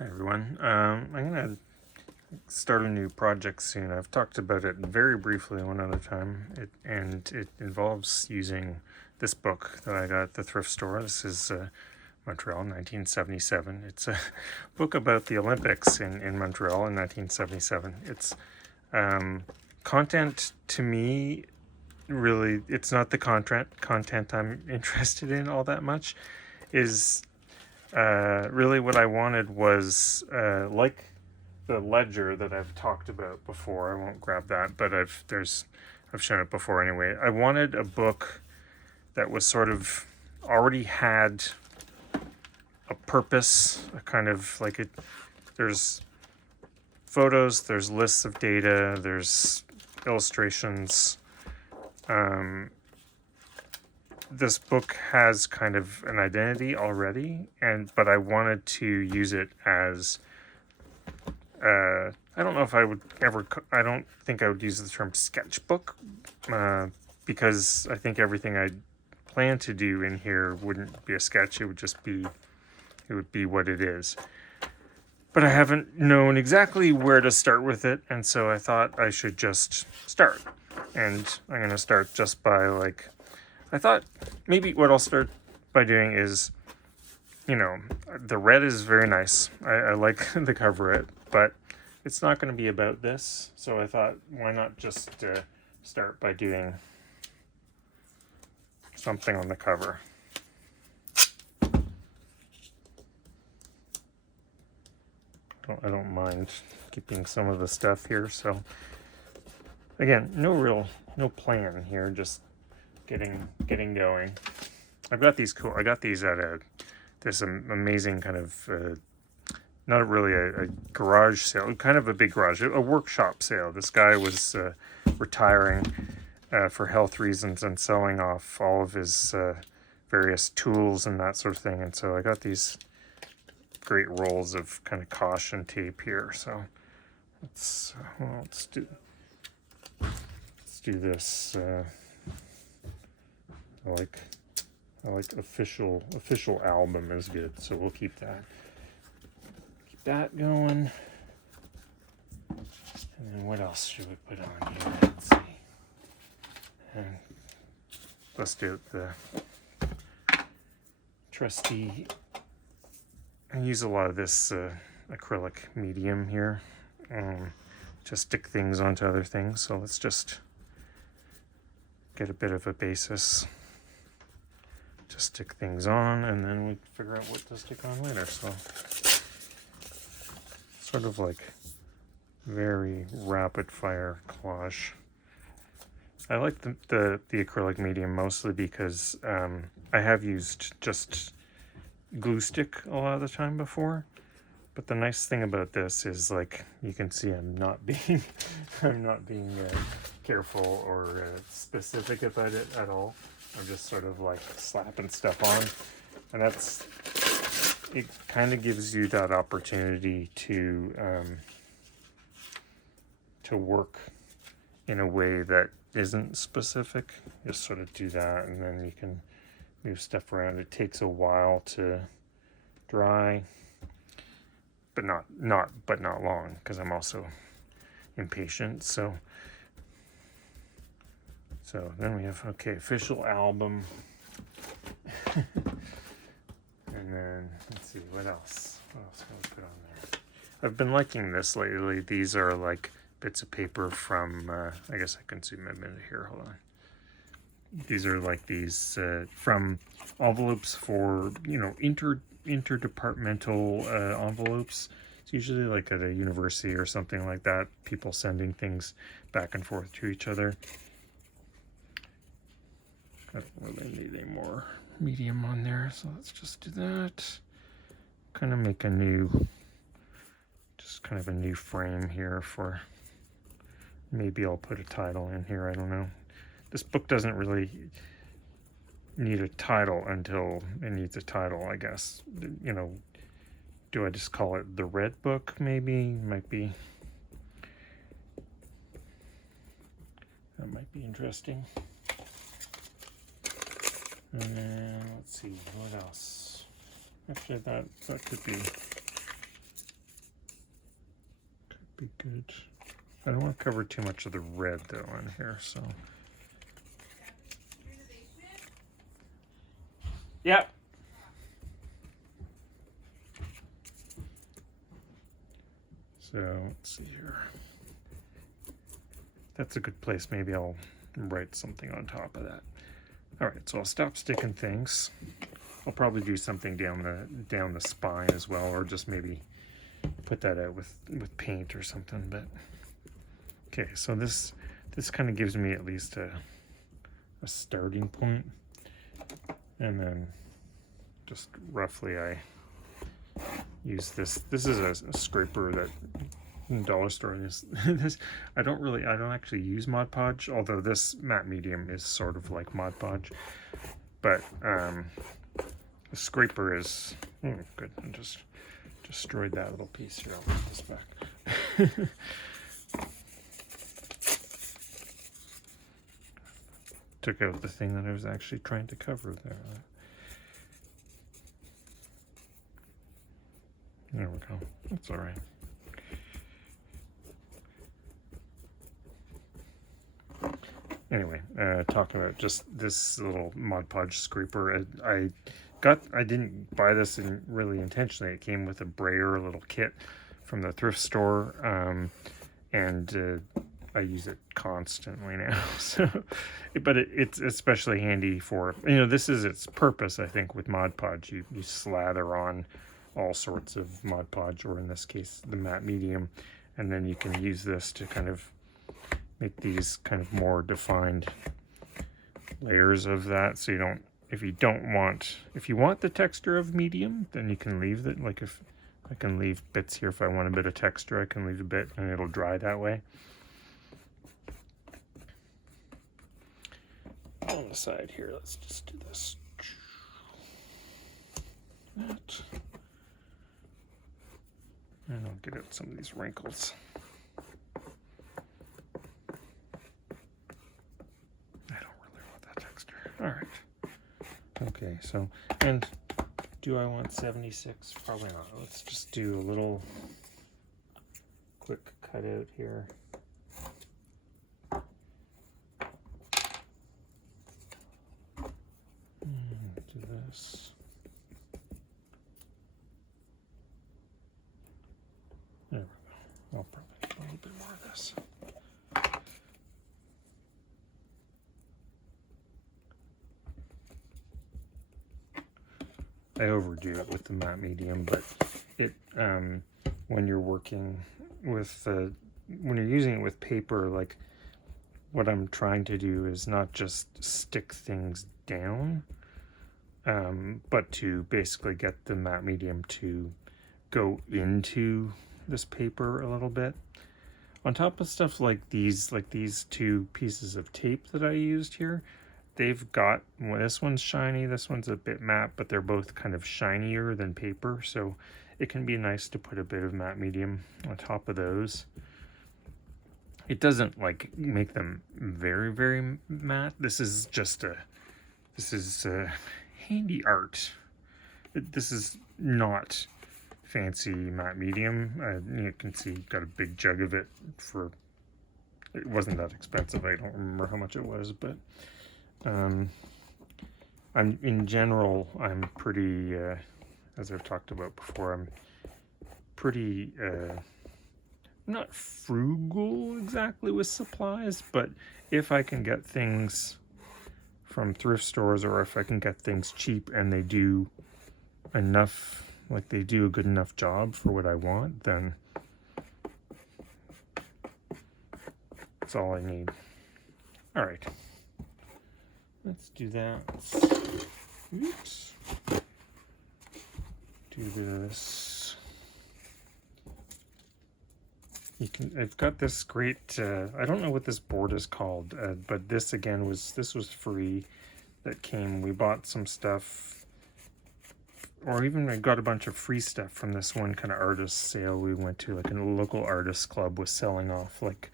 Hi everyone. I'm gonna start a new project soon. I've talked about it very briefly one other time. It involves using this book that I got at the thrift store. This is Montreal, 1977. It's a book about the Olympics in Montreal in 1977. It's content to me. Really, it's not the content I'm interested in all that much. Is really what I wanted was like the ledger that I've talked about before. I won't grab that, but I've shown it before anyway. I wanted a book that was sort of already had a purpose, a kind of like it. There's photos, there's lists of data, there's illustrations. This book has kind of an identity already, but I wanted to use it as I don't know if I would ever. I don't think I would use the term sketchbook because I think everything I plan to do in here wouldn't be a sketch. It would just be. It would be what it is. But I haven't known exactly where to start with it, and so I thought I should just start. And I'm gonna start just by I thought maybe what I'll start by doing is, the red is very nice. I like the cover it, but it's not going to be about this. So I thought, why not just start by doing something on the cover. I don't mind keeping some of the stuff here. So again, no plan here, just getting going. I've got these cool. I got these at this amazing kind of not really a garage sale, kind of a big garage, a workshop sale. This guy was retiring for health reasons and selling off all of his various tools and that sort of thing. And so I got these great rolls of kind of caution tape here. So let's do this. I like official album is good, so we'll keep that going. And then what else should we put on here? Let's see. And let's do the trusty. I use a lot of this acrylic medium here to stick things onto other things. So let's just get a bit of a basis to stick things on, and then we figure out what to stick on later. So sort of like very rapid fire collage. I like the acrylic medium mostly because I have used just glue stick a lot of the time before. But the nice thing about this is, like, you can see I'm not being careful or specific about it at all. I'm just sort of like slapping stuff on, and it kind of gives you that opportunity to work in a way that isn't specific. Just sort of do that, and then you can move stuff around. It takes a while to dry, but not long, because I'm also impatient. So then we have, official album. And then let's see, what else can we put on there? I've been liking this lately. These are like bits of paper from I guess I can zoom in a minute here, hold on. These are like these from envelopes for interdepartmental envelopes. It's usually like at a university or something like that, people sending things back and forth to each other. I don't really need any more medium on there, so let's just do that. Kind of make a new frame here for, maybe I'll put a title in here, I don't know. This book doesn't really need a title until it needs a title, I guess. Do I just call it The Red Book, maybe? That might be interesting. And then let's see, what else? Actually, that could be be good. I don't want to cover too much of the red though on here, so. Yep. So let's see here. That's a good place. Maybe I'll write something on top of that. All right, so I'll stop sticking things. I'll probably do something down the spine as well, or just maybe put that out with paint or something. But okay, so this kind of gives me at least a starting point, and then just roughly I use this. This is a scraper that dollar store. This I don't actually use Mod Podge, although this matte medium is sort of like Mod Podge, but the scraper is good. I just destroyed that little piece here. I'll put this back. Took out the thing that I was actually trying to cover there. There we go. That's all right. Anyway, talking about just this little Mod Podge scraper. I didn't buy this really intentionally. It came with a brayer little kit from the thrift store, and I use it constantly now. So, but it's especially handy for, this is its purpose. I think with Mod Podge, you slather on all sorts of Mod Podge, or in this case, the matte medium, and then you can use this to kind of make these kind of more defined layers of that. So if you want the texture of medium, then you can leave it. Like if I can leave bits here, if I want a bit of texture, I can leave a bit and it'll dry that way. On the side here, let's just do this. That. And I'll get out some of these wrinkles. All right. Okay, so, and do I want 76? Probably not. Let's just do a little quick cutout here. Do this. There we go. I'll probably do a little bit more of this. I overdo it with the matte medium, but it when you're working with when you're using it with paper, like what I'm trying to do is not just stick things down, but to basically get the matte medium to go into this paper a little bit. On top of stuff like these two pieces of tape that I used here, they've got, well, this one's shiny, this one's a bit matte, but they're both kind of shinier than paper, so it can be nice to put a bit of matte medium on top of those. It doesn't like make them very, very matte. This is just handy art. This is not fancy matte medium. You can see got a big jug of it it wasn't that expensive. I don't remember how much it was, but in general, I'm pretty, as I've talked about before, I'm pretty, not frugal exactly with supplies, but if I can get things from thrift stores, or if I can get things cheap and they do enough, like they do a good enough job for what I want, then that's all I need. All right. Let's do that. Oops. Do this. I've got this great, I don't know what this board is called, but this again was free. That came, we bought some stuff, or even I got a bunch of free stuff from this one kind of artist sale we went to, like a local artist club was selling off like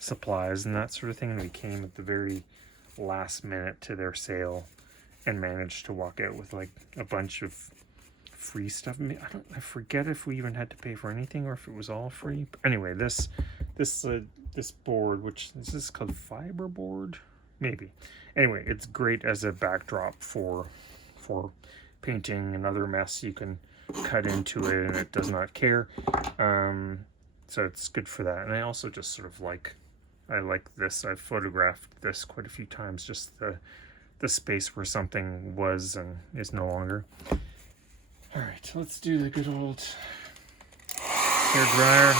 supplies and that sort of thing, and we came at the very last minute to their sale and managed to walk out with like a bunch of free stuff. I forget if we even had to pay for anything or if it was all free. But anyway, this board, which is this called fiberboard, maybe. Anyway, it's great as a backdrop for painting another mess. You can cut into it and it does not care. So it's good for that. And I also just sort of like this. I've photographed this quite a few times, just the space where something was and is no longer. All right, let's do the good old hair dryer.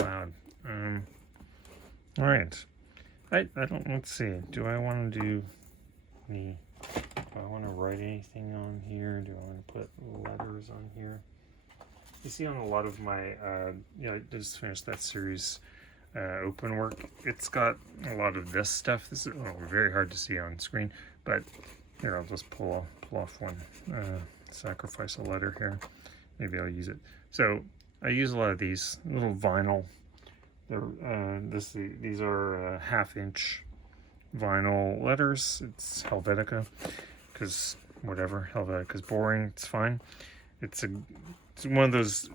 Loud. All right. I don't, let's see. Do I want to do do I want to write anything on here? Do I want to put letters on here? You see on a lot of my, I just finished that series, open work. It's got a lot of this stuff. This is very hard to see on screen, but here, I'll just pull off one, sacrifice a letter here. Maybe I'll use it. So I use a lot of these little vinyl. These are 1/2-inch vinyl letters. It's Helvetica, because whatever, Helvetica's boring. It's fine. It's one of those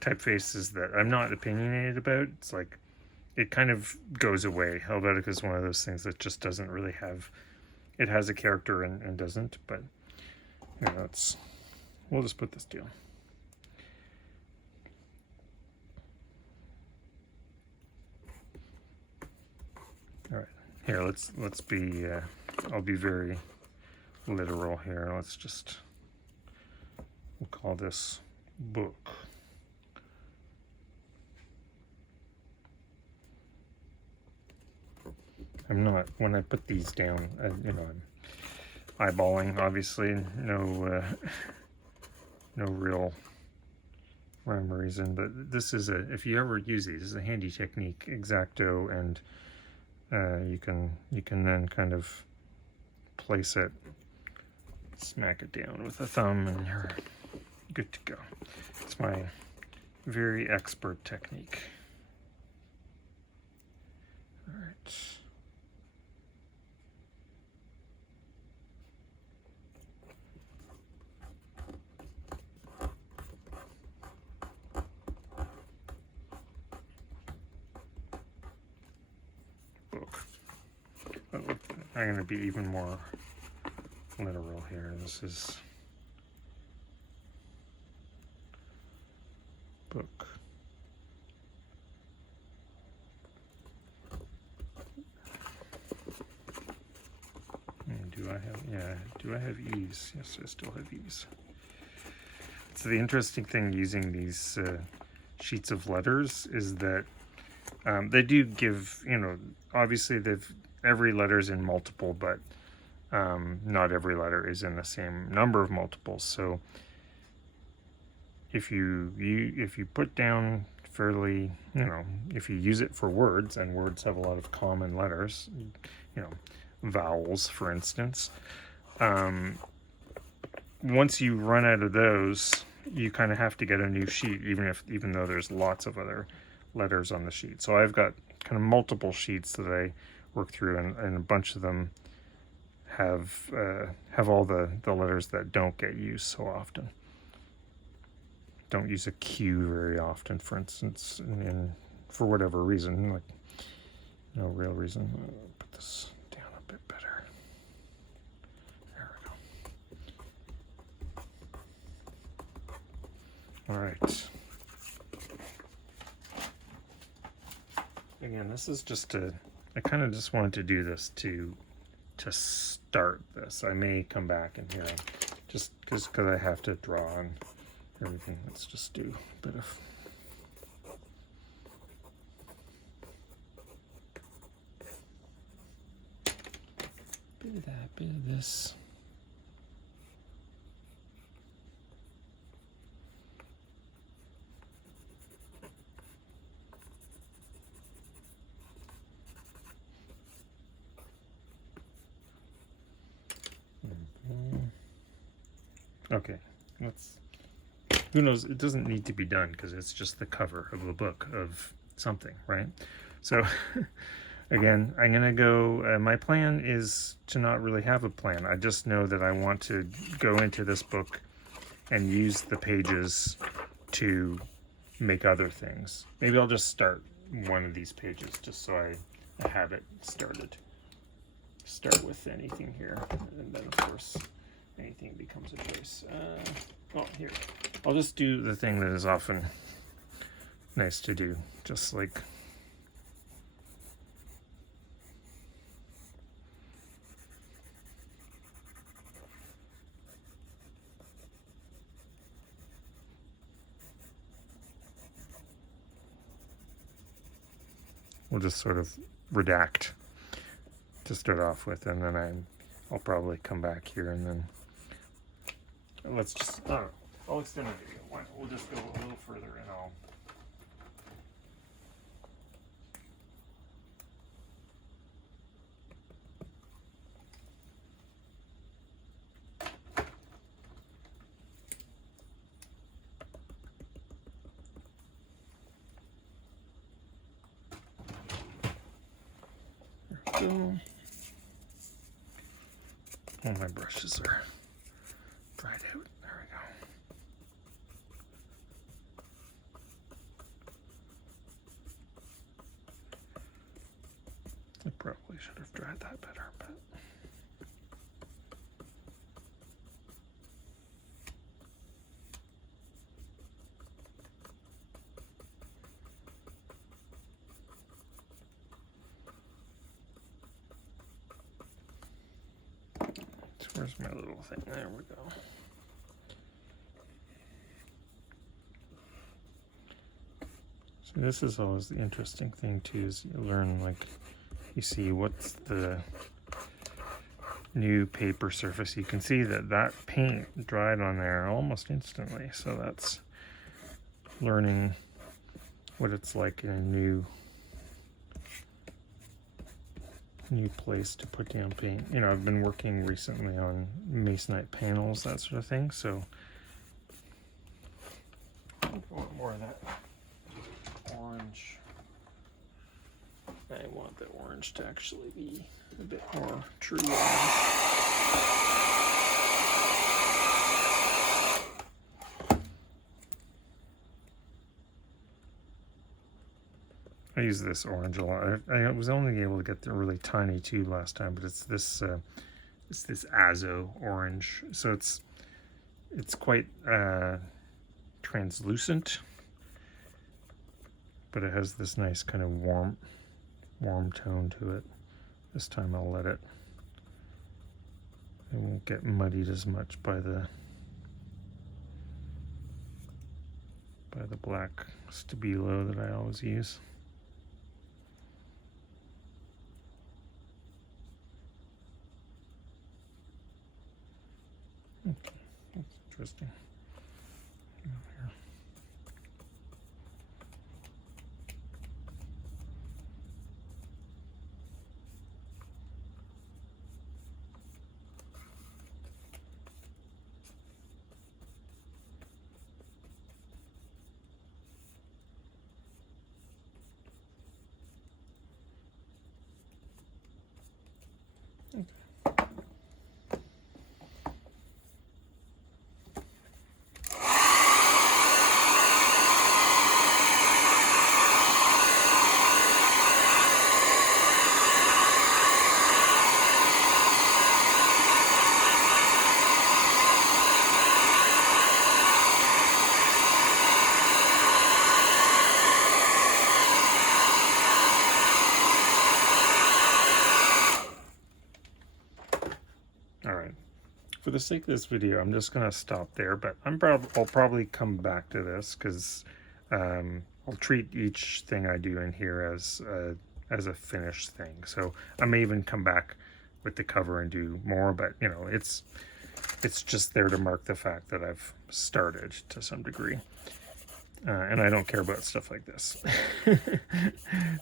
typefaces that I'm not opinionated about. It's like it kind of goes away. Helvetica is one of those things that just doesn't really have. It has a character and doesn't. But we'll just put this deal. All right, here let's be. I'll be very literal here. We'll call this book. I'm not, when I put these down, I'm eyeballing, obviously, no real rhyme or reason, but this is if you ever use these, this is a handy technique, X-Acto, and you can then kind of place it, smack it down with a thumb, and you're good to go. It's my very expert technique. All right. Book. I'm going to be even more literal here. This is book. Do I have ease? Yes, I still have ease. So the interesting thing using these sheets of letters is that they do give, obviously every letter is in multiple, but not every letter is in the same number of multiples. So if you put down fairly, if you use it for words, and words have a lot of common letters, vowels, for instance, once you run out of those, you kind of have to get a new sheet, even though there's lots of other letters on the sheet. So I've got kind of multiple sheets that I work through, and a bunch of them have all the letters that don't get used so often. don't use a cue very often, for instance, and for whatever reason, like no real reason. Put this down a bit better. There we go. All right. Again, this is just I kind of just wanted to do this to start this. I may come back in here just because I have to draw on everything. Let's just do a bit of that, bit of this. Okay, who knows, it doesn't need to be done because it's just the cover of a book of something, right? So again, I'm gonna go, my plan is to not really have a plan. I just know that I want to go into this book and use the pages to make other things. Maybe I'll just start one of these pages just so I have it started. Start with anything here, and then of course anything becomes a choice. Oh, here. I'll just do the thing that is often nice to do, just like we'll just sort of redact to start off with, and then I'll probably come back here and then let's just, I'll extend the video. We'll just go a little further and I'll there we go. All my brushes are dried out. There we go. I probably should have dried that better, but where's my little thing? There we go. So this is always the interesting thing too, is you learn, like, you see what's the new paper surface. You can see that paint dried on there almost instantly. So that's learning what it's like in a new place to put down paint. You know, I've been working recently on masonite panels, that sort of thing, so I want more of that orange. I want the orange to actually be a bit more true orange. I use this orange a lot. I was only able to get the really tiny tube last time, but it's this azo orange. So it's quite translucent, but it has this nice kind of warm tone to it. This time I'll let it won't get muddied as much by the black Stabilo that I always use. Okay, that's interesting. Here. the sake of this video, I'm just going to stop there, but I'll probably come back to this because I'll treat each thing I do in here as a finished thing. So I may even come back with the cover and do more, but you know, it's just there to mark the fact that I've started to some degree. And I don't care about stuff like this.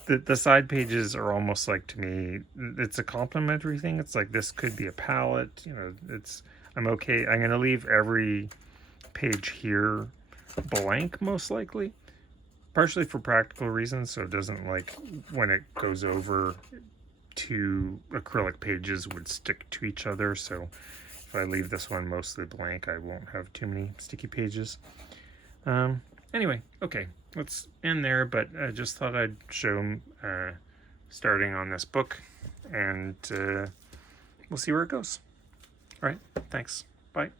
The side pages are almost like, to me, it's a complimentary thing. It's like, this could be a palette, you know, I'm okay. I'm going to leave every page here blank, most likely, partially for practical reasons. So it doesn't, like, when it goes over, two acrylic pages would stick to each other. So if I leave this one mostly blank, I won't have too many sticky pages. Anyway, okay, let's end there, but I just thought I'd show starting on this book, and we'll see where it goes. All right, thanks. Bye.